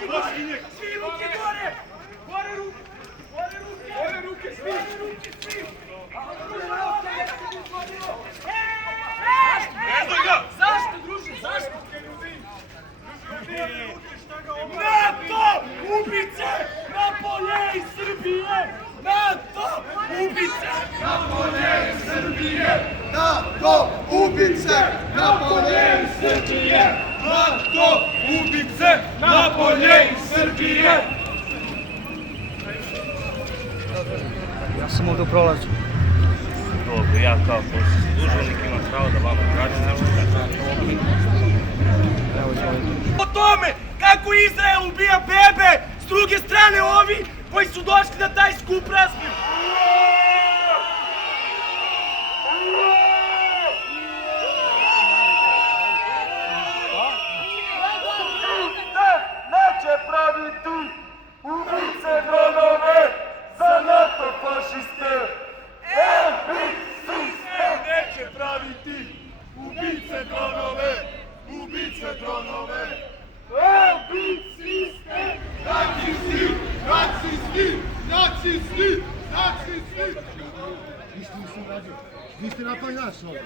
Svi ruke gore! Gore ruke! Gore ruke, svi! Zašto, druže, zašto? NATO! Ubice! Napolje iz Srbije! NATO! Ubice! Napolje iz Srbije! NATO! Ubice! Napolje iz Srbije! NATO! Ubice! Napolje iz Srbije! Ja sam ovdje u prolazu. Dobro, ja kao dužnik imam pravo da vama kažem nešto kažem. O tome kako Izrael ubija bebe, s druge strane ovi koji su došli na taj skup razbiju. Neće praviti ubice dronove za NATO fašiste. Neće praviti ubice dronove, nacisti, Nacisti! Vi ste napali nas ovdje.